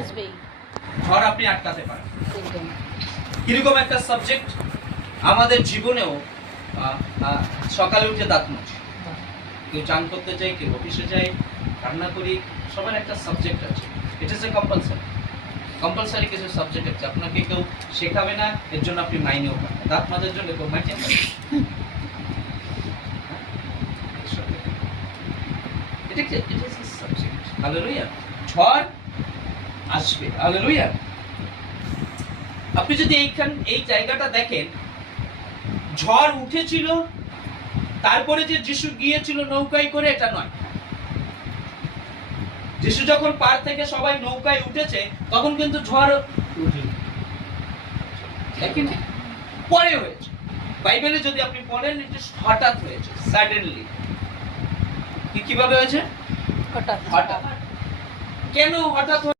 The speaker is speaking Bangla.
আসবেই। ঝড় আপনি আটকাতে পারেন। কিরকম একটা সাবজেক্ট আমাদের জীবনেও, সকালে উঠে দাঁত মুছি, কেউ চান করতে চাই, কেউ অফিসে যাই, রান্না করি, সবার একটা সাবজেক্ট আছে। ইট ইজ এ কম্পালসারি কিছু সাবজেক্ট আছে, আপনাকে কেউ শেখাবে না, এর জন্য আপনি মাইনেও পান না। দাঁত মাজার জন্য কেউ মাইনে পান না। এটা কি? It is a subject. Hallelujah. ঝড় আসবে। হালেলুয়া। আপনি যদি এই জায়গাটা দেখেন, ঝড় উঠেছিল, তারপরে যে যিশু গিয়েছিল নৌকায় করে, এটা নয়। যিশু যখন পার থেকে সবাই নৌকায় উঠেছে, তখন কিন্তু ঝড় পরে হয়েছে। বাইবেলে যদি আপনি পড়েন, এটা হঠাৎ হয়েছে, সাডেনলি। কিভাবে হয়েছে? হঠাৎ। কেন হঠাৎ?